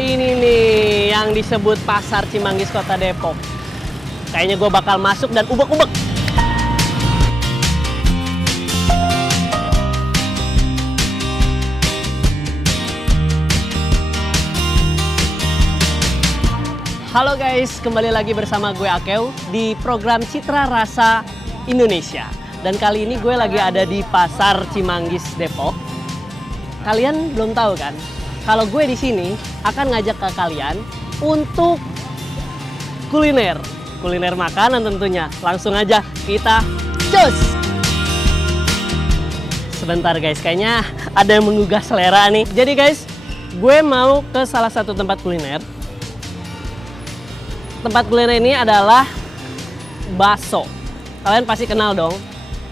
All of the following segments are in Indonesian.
ini nih yang disebut Pasar Cimanggis Kota Depok. Kayaknya gue bakal masuk dan ubek-ubek. Halo guys, kembali lagi bersama gue Akeu di program Citra Rasa Indonesia. Dan kali ini gue lagi ada di Pasar Cimanggis Depok. Kalian belum tahu kan? Kalau gue di sini akan ngajak ke kalian untuk kuliner makanan tentunya. Langsung aja kita cus. Sebentar guys, kayaknya ada yang menggugah selera nih. Jadi guys, gue mau ke salah satu tempat kuliner. Tempat kuliner ini adalah bakso. Kalian pasti kenal dong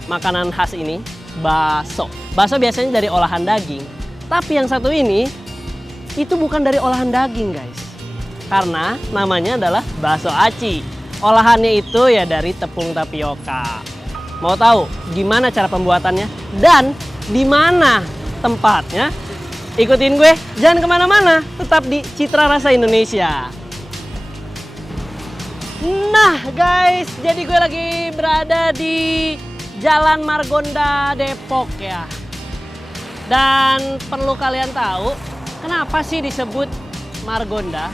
makanan khas ini, bakso. Bakso biasanya dari olahan daging. Tapi yang satu ini itu bukan dari olahan daging guys, karena namanya adalah bakso aci. Olahannya itu ya dari tepung tapioka. Mau tahu gimana cara pembuatannya dan di mana tempatnya? Ikutin gue, jangan kemana-mana, tetap di Citra Rasa Indonesia. Nah guys, jadi gue lagi berada di Jalan Margonda Depok ya. Dan perlu kalian tahu, kenapa sih disebut Margonda?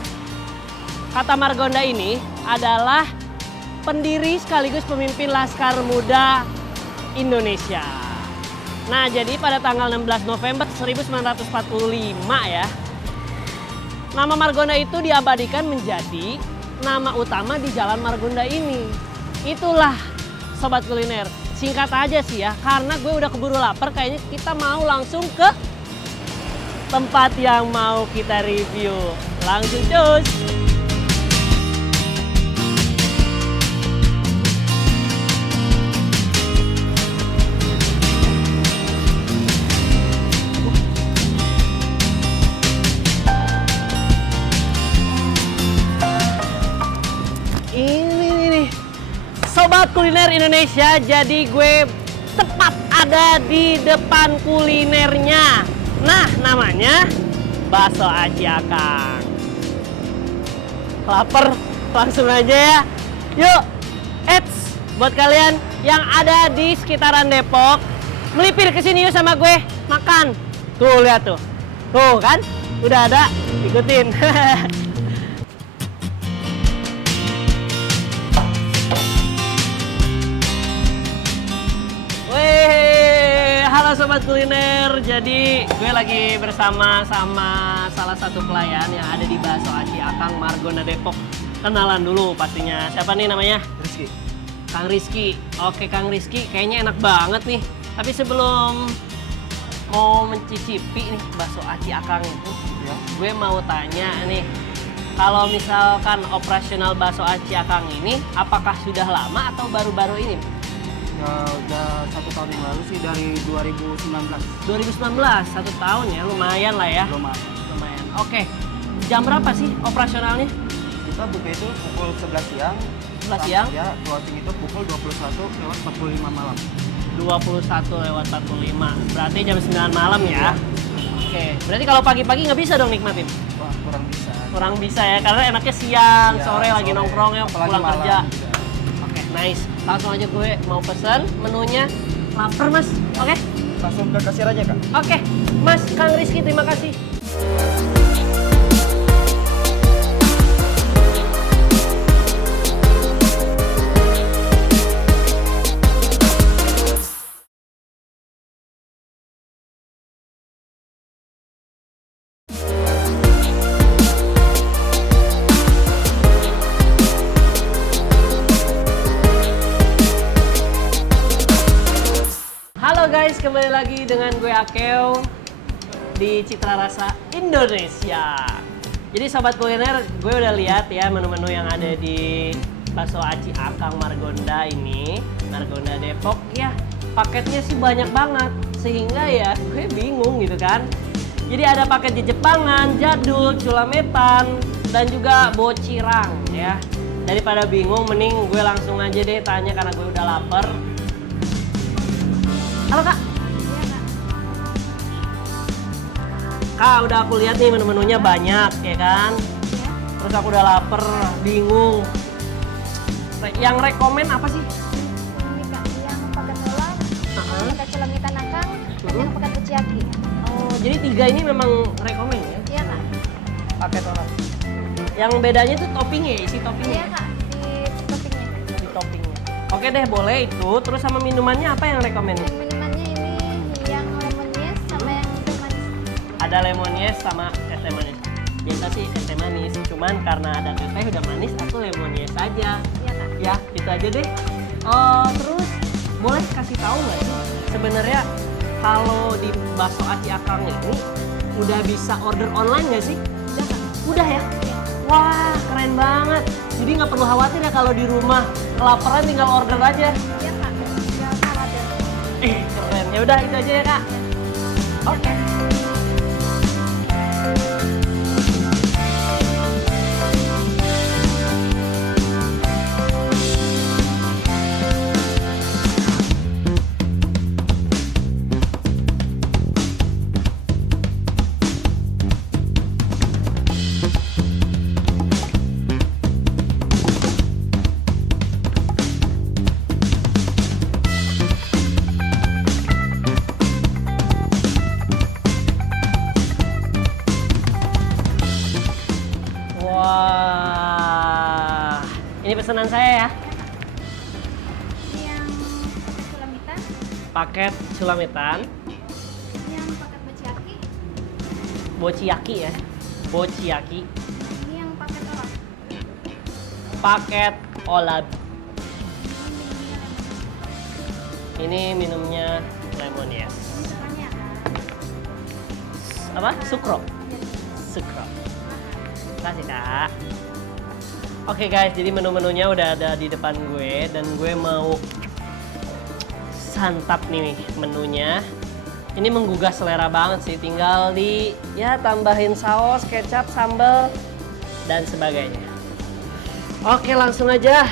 Kata Margonda ini adalah pendiri sekaligus pemimpin Laskar Muda Indonesia. Nah, jadi pada tanggal 16 November 1945 ya, nama Margonda itu diabadikan menjadi nama utama di Jalan Margonda ini. Itulah Sobat Kuliner. Singkat aja sih ya, karena gue udah keburu lapar, kayaknya kita mau langsung ke tempat yang mau kita review. Langsung cus! Sobat Kuliner Indonesia, jadi gue tepat ada di depan kulinernya. Nah, namanya Bakso Aci Akang. Laper, langsung aja ya. Yuk, eits, buat kalian yang ada di sekitaran Depok, melipir ke sini yuk sama gue, makan. Tuh, lihat tuh. Tuh kan, udah ada, ikutin. Sobat Kuliner, jadi gue lagi bersama salah satu pelayan yang ada di Bakso Aci Akang Margonda Depok. Kenalan dulu pastinya. Siapa nih namanya? Rizky. Kang Rizky. Oke Kang Rizky, kayaknya enak banget nih. Tapi sebelum mau mencicipi nih Bakso Aci Akang itu, ya, gue mau tanya nih. Kalau misalkan operasional Bakso Aci Akang ini, apakah sudah lama atau baru-baru ini? Ya, udah 1 tahun yang lalu sih, dari 2019. 2019, 1 tahun ya, lumayan lah ya. Lumayan. Oke, jam berapa sih operasionalnya? Kita buka itu pukul 11 siang. 11 siang? Ya, closing itu pukul 21:45 malam. 21:45, berarti jam 9 malam ya? Oke, berarti kalau pagi-pagi nggak bisa dong nikmatin? Wah, kurang bisa. Kurang bisa ya, karena enaknya siang, Ya, sore lagi nongkrong ya, pulang malam kerja. juga. Oke, nice. Langsung aja gue mau pesen menunya. Lapar mas, oke? Langsung ke kasir aja kak. Oke, mas Kang Rizky, terima kasih. Halo guys, kembali lagi dengan gue Akeu di Citra Rasa Indonesia. Jadi Sobat Kuliner, gue udah lihat ya menu-menu yang ada di Bakso Aci Akang Margonda ini, Margonda Depok ya. Paketnya sih banyak banget, sehingga ya gue bingung gitu kan. Jadi ada paket Jepangan, jadul, culametan, dan juga bocirang ya. Daripada bingung, mending gue langsung aja deh tanya karena gue udah lapar. Halo kak. Iya kak. Kak, udah aku lihat nih menu-menunya banyak, ya kan? Terus aku udah lapar, bingung. Yang rekomen apa sih? Ini Kak, yang pakai telur, Uh-huh. pakai celemitan akang, dan yang pakai kuciaki. Oh, jadi 3 ini memang rekomen ya? Iya Kak. Pakai telur. Yang bedanya tuh toppingnya, isi Iya toppingnya. Kak, di toppingnya. Di toppingnya. Oke deh, boleh itu. Terus sama minumannya apa yang rekomen? Yang minumannya ini yang lemon yes sama yang teh manis. Ada lemon yes sama es teh manis. Biasa sih es teh manis, cuman karena ada teteh udah manis, aku lemon yes aja. Iya Kak. Ya, itu aja deh. Oh, terus boleh kasih tahu nggak sih sebenarnya kalau di bakso aci akang ini udah bisa order online nggak sih? Udah Kak. Udah ya? Wah, keren banget. Jadi nggak perlu khawatir ya kalau di rumah kelaparan tinggal order aja. Iya Kak. Jangan khawatir. Keren. Ya udah itu aja ya, Kak. Oke. Wah, ini pesanan saya ya. Ini yang pakai celemitan, Paket sulamitan, ini yang pakai kuciaki, bociyaki ya. Bociyaki, ini yang pakai telur. paket olad. Ini minumnya Ini minumnya lemon lemon. yes. Ini sukanya Kak. Apa? Sukro. Sukro. Kasih Kak. Oke guys, jadi menu-menunya udah ada di depan gue dan gue mau santap nih menunya. Ini menggugah selera banget sih, tinggal di ya tambahin saus, kecap, sambal dan sebagainya. Oke, langsung aja.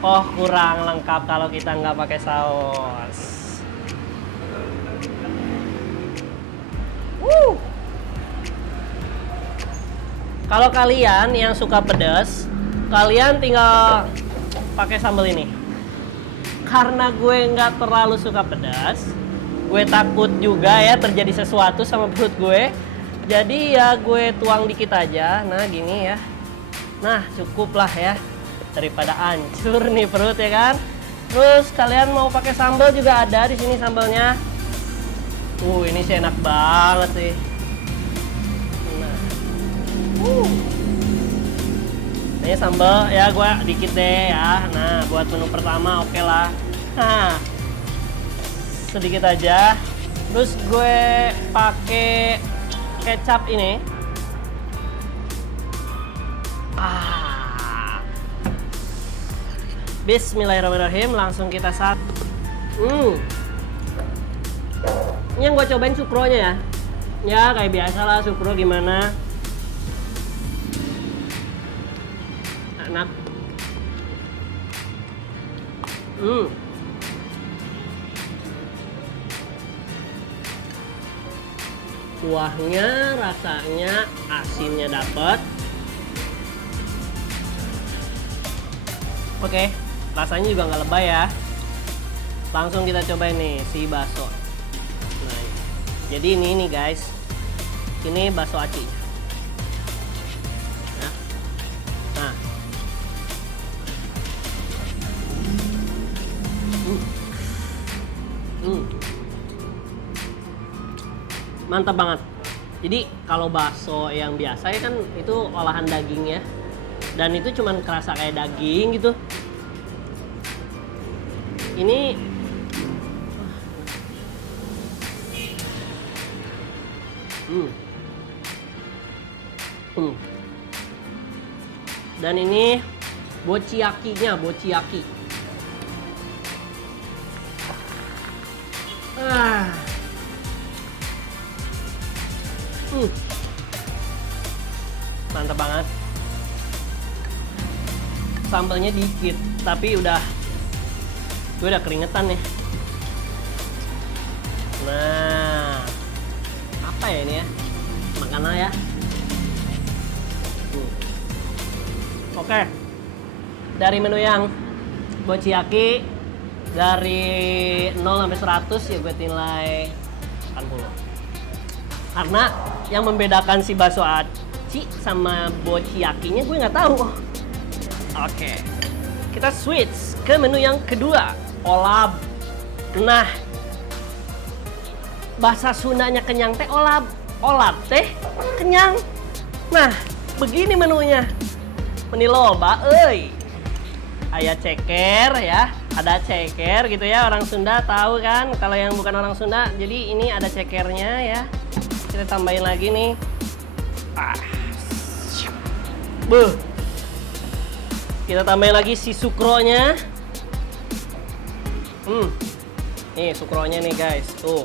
Oh, kurang lengkap kalau kita nggak pakai saus. Kalau kalian yang suka pedas, kalian tinggal pakai sambal ini. Karena gue nggak terlalu suka pedas, gue takut juga ya terjadi sesuatu sama perut gue. Jadi ya gue tuang dikit aja. Nah gini ya. Nah cukup lah ya. Daripada hancur nih perut ya kan. Terus kalian mau pakai sambal juga ada di sini sambalnya. Ini sih enak banget sih. Nah. Ini sambal ya gue dikit deh ya. Nah buat menu pertama oke lah. Nah sedikit aja. Terus gue pakai kecap ini. Bismillahirrahmanirrahim, langsung kita Ini yang gue cobain sukronya ya. Ya kayak biasa lah sukro gimana. Enak. Kuahnya, rasanya, asinnya dapet. Oke, rasanya juga nggak lebay ya. Langsung kita cobain nih si bakso. Nah, jadi ini nih guys, ini bakso aci. Nah, mantap banget. Jadi kalau bakso yang biasa ya kan itu olahan daging ya, dan itu cuman kerasa kayak daging gitu. Ini dan ini bociyakinya, bociyaki. Mantap banget. Sambalnya dikit, tapi udah Gue udah keringetan nih. Nah, apa ya ini ya? Makanan ya. Oke. Dari menu yang Bochiyaki dari 0 sampai 100 ya gue nilai 80. Karena yang membedakan si bakso aci sama Bochiyakinya gue nggak tahu. Oke. Kita switch ke menu yang kedua, olab. Nah, bahasa Sundanya kenyang teh olab. Olab teh kenyang. Nah, begini menunya. Meni loba euy. Aya ceker ya, ada ceker gitu ya. Orang Sunda tahu kan, kalau yang bukan orang Sunda. Jadi ini ada cekernya ya. Kita tambahin lagi nih. Buh. Kita tambahin lagi si sukronya. Nih sukronya nih guys, tuh.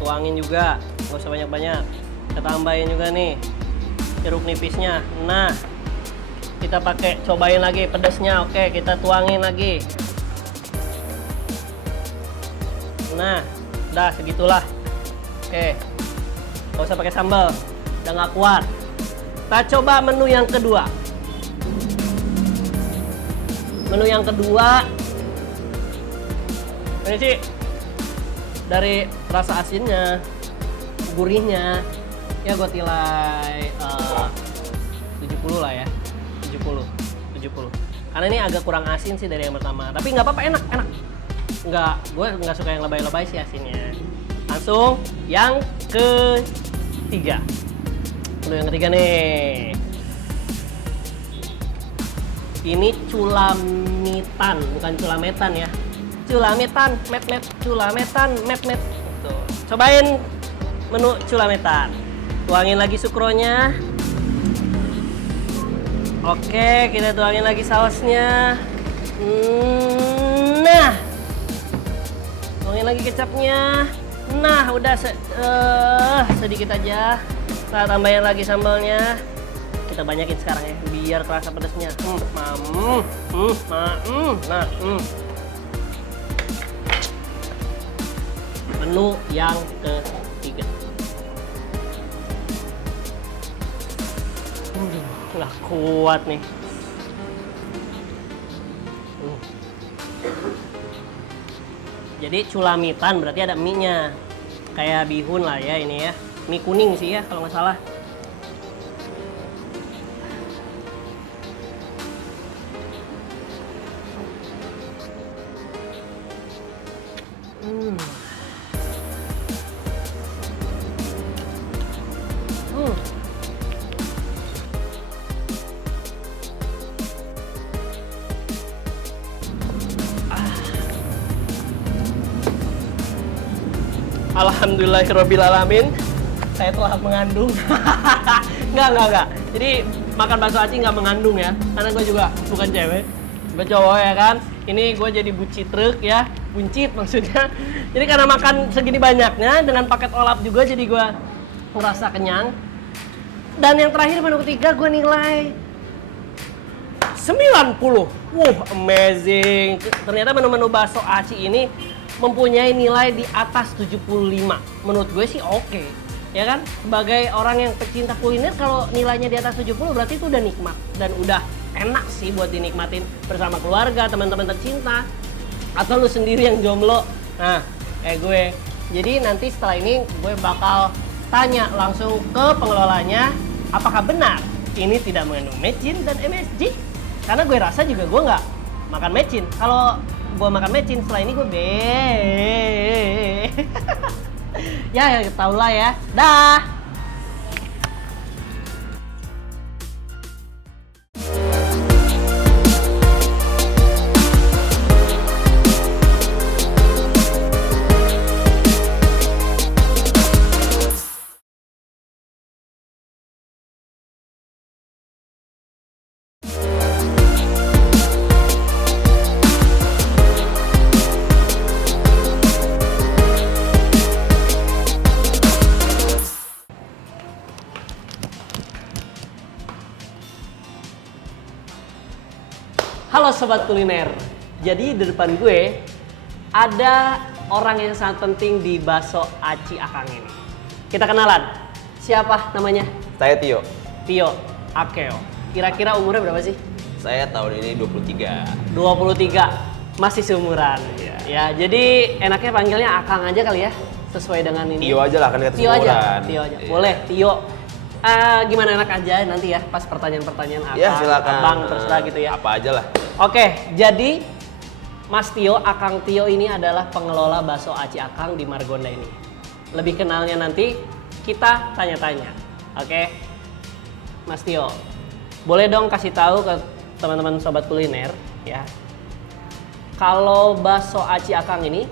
Tuangin juga, nggak usah banyak-banyak. Kita tambahin juga nih jeruk nipisnya. Nah, kita pakai cobain lagi pedasnya. Oke, kita tuangin lagi. Nah, udah segitulah. Oke, nggak usah pakai sambal, udah nggak kuat. Kita coba menu yang kedua. Menu yang kedua ini sih dari rasa asinnya, gurihnya, ya gue nilai 70 lah ya, 70. Karena ini agak kurang asin sih dari yang pertama, tapi nggak apa-apa, enak. Gue nggak suka yang lebay-lebay sih asinnya. Langsung yang ketiga. Menu yang ketiga nih. Ini culamitan, bukan culametan ya. Culametan, culametan, met. Tuh. Cobain menu culametan. Tuangin lagi sukronya. Oke, kita tuangin lagi sausnya. Nah. Tuangin lagi kecapnya. Nah, udah sedikit aja. Kita tambahin lagi sambalnya. Kita banyakin sekarang ya, biar kerasa pedasnya. Nah, menu yang ketiga. Nggak kuat nih. Jadi culamitan berarti ada mie-nya. Kayak bihun lah ya ini ya. Mie kuning sih ya kalau nggak salah. Alhamdulillahirrabbilalamin, saya telah mengandung. Enggak. Jadi makan bakso aci nggak mengandung ya, karena gue juga bukan cewek, gue cowok ya kan. Ini gue jadi buncit truk ya, buncit maksudnya. Jadi karena makan segini banyaknya dengan paket olap juga, jadi gue ngerasa kenyang. Dan yang terakhir menu ketiga gue nilai 90. Amazing. Ternyata menu-menu bakso aci ini mempunyai nilai di atas 75. Menurut gue sih oke. Ya kan? Sebagai orang yang pecinta kuliner, kalau nilainya di atas 70 berarti itu udah nikmat. Dan udah enak sih buat dinikmatin bersama keluarga, teman-teman tercinta. Atau lu sendiri yang jomblo. Nah, kayak gue. Jadi nanti setelah ini gue bakal tanya langsung ke pengelolanya, apakah benar ini tidak mengandung mecin dan MSG? Karena gue rasa juga gue nggak makan mecin. Kalau gue makan mecin, setelah ini gue ya tau lah ya. Dah. Halo Sobat Kuliner, Jadi di depan gue ada orang yang sangat penting di bakso Aci Akang ini. Kita kenalan. Siapa namanya? Saya Tio. Tio Akeo. Kira-kira umurnya berapa sih? Saya tahun ini 23. 23. Masih seumuran. Ya, jadi enaknya panggilnya Akang aja kali ya. Sesuai dengan ini. Tio aja lah, kan kata Tio aja. seumuran. Tio aja. Iya. Boleh, Tio. Gimana enak aja nanti ya pas pertanyaan-pertanyaan Akang, Ya silakan. Abang terserah gitu ya. Apa aja lah. Oke, jadi Mas Tio, Akang Tio ini adalah pengelola bakso Aci Akang di Margonda ini. Lebih kenalnya nanti kita tanya-tanya. Oke, Mas Tio, boleh dong kasih tahu ke teman-teman sobat kuliner ya. Kalau bakso Aci Akang ini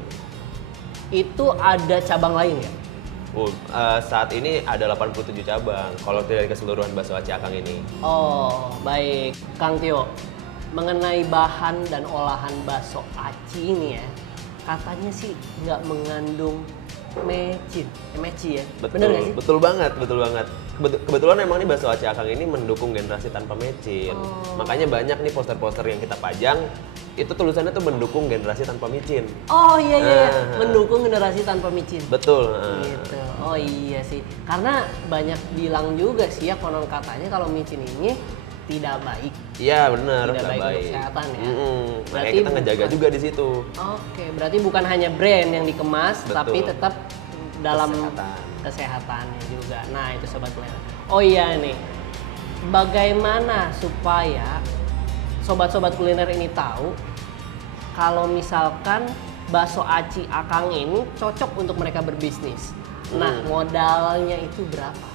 itu ada cabang lain ya? Saat ini ada 87 cabang kalau dari keseluruhan bakso Aci Akang ini. Oh, baik. Kang Tio, mengenai bahan dan olahan bakso aci ini ya, katanya sih nggak mengandung meci ya? Betul, Bener nggak sih? betul banget, betul banget. Kebetulan emang nih bakso Aci Akang ini mendukung generasi tanpa micin. Makanya banyak nih poster-poster yang kita pajang itu tulisannya tuh mendukung generasi tanpa micin. Oh iya, Ah. mendukung generasi tanpa micin. Betul. Gitu. Oh iya sih, karena banyak bilang juga sih ya konon katanya kalau micin ini tidak baik. Iya benar, Tidak nggak baik untuk kesehatan ya. Makanya Berarti kita ngejaga bukan- juga di situ. Oke, berarti bukan hanya brand yang dikemas, Betul. tapi tetap dalam Kesehatan. kesehatannya juga. Nah, itu sobat kuliner. Oh iya nih, bagaimana supaya sobat-sobat kuliner ini tahu kalau misalkan bakso Aci Akang ini cocok untuk mereka berbisnis. Nah, modalnya itu berapa?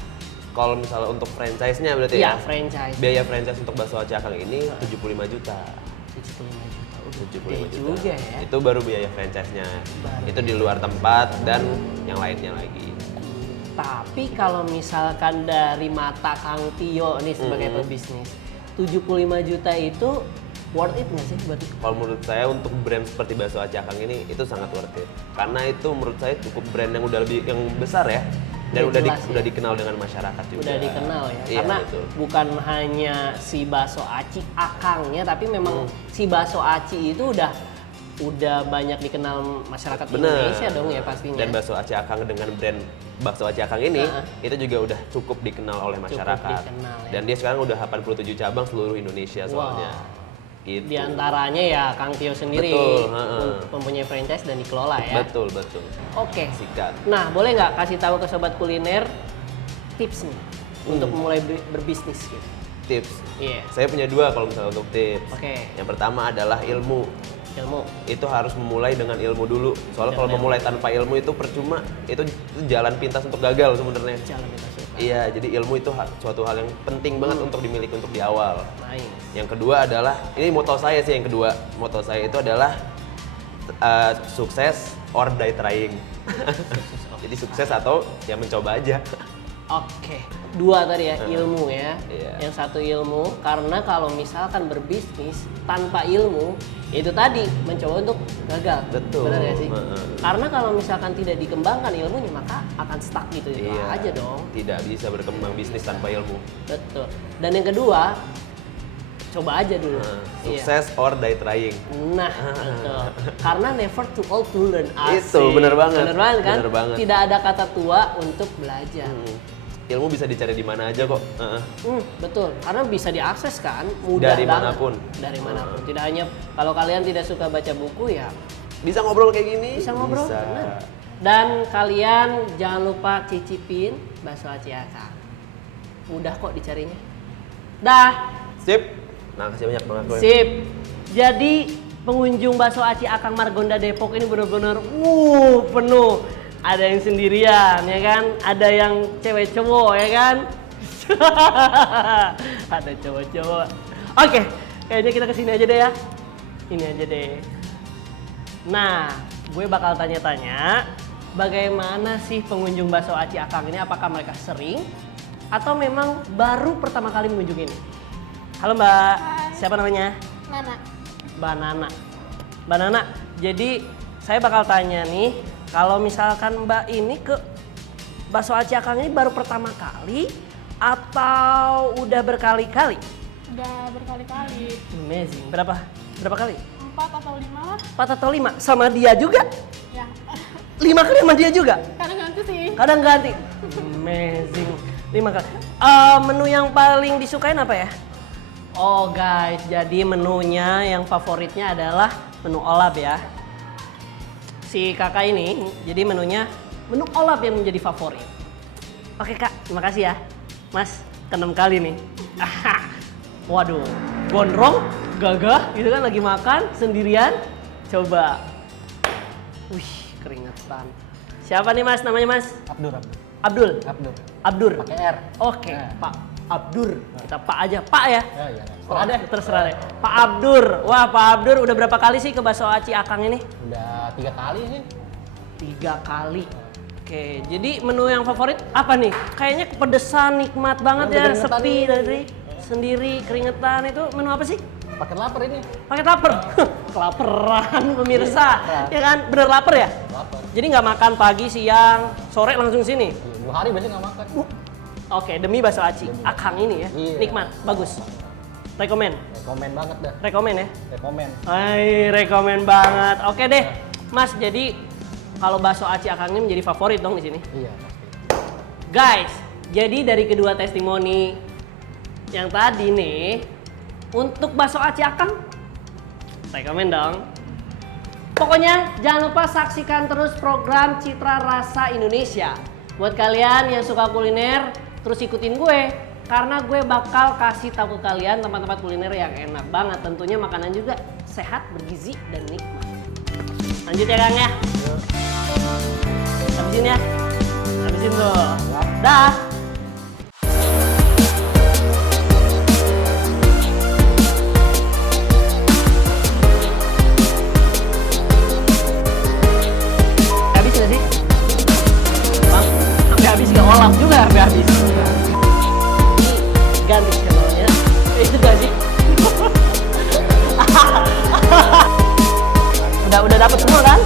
Kalau misalnya untuk franchise-nya berarti Iya, ya? franchise. Biaya franchise untuk bakso Aci Akang ini 75 juta. 75 juta. Udah 75 gede juta. juga ya. Itu baru biaya franchise-nya. Baru. Itu di luar tempat dan yang lainnya lagi. Tapi kalau misalkan dari mata Kang Tio nih sebagai pebisnis, 75 juta itu worth it nggak sih buat Kalau menurut saya untuk brand seperti bakso Aci Akang ini itu sangat worth it. Karena itu menurut saya cukup brand yang udah lebih yang besar ya. Dan Udah jelas ya. udah dikenal dengan masyarakat juga. udah dikenal ya? Iya, Karena betul. bukan hanya si bakso Aci Akangnya, tapi memang si bakso Aci itu udah banyak dikenal masyarakat Bener. Indonesia dong ya pastinya. Dan bakso Aci Akang dengan brand bakso Aci Akang ini Heeh. itu juga udah cukup dikenal oleh masyarakat. dikenal, ya. Dan dia sekarang udah 87 cabang seluruh Indonesia soalnya. Gitu. Di antaranya ya Kang Tio sendiri Betul, heeh. mempunyai franchise dan dikelola ya. Betul, betul. Oke. Sikat. Nah, boleh nggak kasih tahu ke sobat kuliner tips nih untuk mulai berbisnis gitu? Tips. Iya. Saya punya dua kalau misalnya untuk tips. Oke. Yang pertama adalah ilmu. Ilmu. Itu harus memulai dengan ilmu dulu. Soalnya kalau memulai tanpa ilmu itu percuma. Itu jalan pintas untuk gagal sebenarnya. Jalan kita suka. Iya, jadi ilmu itu suatu hal yang penting banget untuk dimiliki untuk di awal. Nice. Yang kedua adalah, ini moto saya sih yang kedua. Moto saya itu adalah sukses or die trying. Jadi sukses atau ya mencoba aja. Oke. Dua tadi ya, ilmu ya. Iya. Yang satu ilmu, karena kalau misalkan berbisnis tanpa ilmu, itu tadi mencoba untuk gagal. Betul. Benar ya sih? Heeh. Karena kalau misalkan tidak dikembangkan ilmunya, maka akan stuck gitu Iya. aja dong. Tidak bisa berkembang bisnis tanpa ilmu. Betul. Dan yang kedua, coba aja dulu. Iya. Sukses or die trying. Nah, betul. Karena never too old to learn. Asik. Itu, bener banget. Bener banget kan? Bener banget. Tidak ada kata tua untuk belajar. Ilmu bisa dicari di mana aja kok. Heeh. Betul. Karena bisa diakses kan, mudah Dari banget. manapun. Dari manapun. Tidak hanya kalau kalian tidak suka baca buku ya Bisa ngobrol kayak gini? bisa ngobrol. Bisa. Bener. Dan kalian jangan lupa cicipin bakso Aci Akang. Mudah kok dicarinya. Dah. Sip. Nah, kasih banyak banget gue. Sip. Jadi pengunjung bakso Aci Akang Margonda Depok ini benar-benar penuh. Ada yang sendirian ya kan, ada yang cewek cowok ya kan. Ada cowok-cowok. Oke, kayaknya kita kesini aja deh ya. Ini aja deh. Nah, gue bakal tanya-tanya bagaimana sih pengunjung bakso Aci Akang ini, apakah mereka sering atau memang baru pertama kali mengunjungi ini? Halo Mbak, siapa namanya? Nana. Mbak Nana. Mbak Nana, jadi saya bakal tanya nih, kalau misalkan Mbak ini ke bakso Aci Akang ini baru pertama kali atau udah berkali-kali? Udah berkali-kali. Amazing. Berapa kali? 4 atau 5 lah. 4 atau 5? Sama dia juga? Ya. 5 kali sama dia juga? Kadang ganti sih. Kadang ganti. Amazing. 5 kali. Menu yang paling disukain apa ya? Oh guys, jadi menunya yang favoritnya adalah menu olap ya. Si kakak ini, jadi menunya menu olap yang menjadi favorit. Oke kak, terima kasih ya. Mas, ke-6 kali nih. Waduh, gondrong, gagah gitu kan lagi makan sendirian. Coba. Wih, keringetan. Siapa nih mas namanya mas? Abdur. Abdul. Abdur. Pakai R. Oke, Nah. Pak Abdur. Kita Pak aja, Pak ya. Ya, iya. Oh, terserah deh. Pak Abdur. Wah, Pak Abdur udah berapa kali sih ke Bakso Aci Akang ini? Udah 3 kali sih. 3 kali. Oke, jadi menu yang favorit apa nih? Kayaknya kepedesan, nikmat banget ya, Keringetan sepi ini. dari sendiri, keringetan itu menu apa sih? Pakai lapar ini. Pakai lapar. Kelaparan pemirsa. Ya kan? Bener lapar ya? Lapar. Jadi nggak makan pagi, siang, sore langsung sini. 2 hari biasanya nggak makan. Oke, demi Bakso Aci Akang ini ya. Iya. Nikmat, bagus. Rekomen. Rekomen banget dah. Rekomen ya? Rekomen. Hai, rekomen banget. Oke deh, Mas. Jadi kalau Bakso Aci Akang ini menjadi favorit dong di sini. Iya pasti. Guys, jadi dari kedua testimoni yang tadi nih, untuk Bakso Aci Akang, rekomen dong. Pokoknya jangan lupa saksikan terus program Citra Rasa Indonesia. Buat kalian yang suka kuliner, terus ikutin gue. Karena gue bakal kasih tahu ke kalian tempat-tempat kuliner yang enak banget. Tentunya makanan juga sehat, bergizi, dan nikmat. Lanjut ya Kang ya. Habisin ya. Habisin tuh. Dah. Habis nggak sih? Bang, sampai habis nggak olap juga sampai habis. Ganti channelnya. Itu gak sih? Udah dapet semua kan?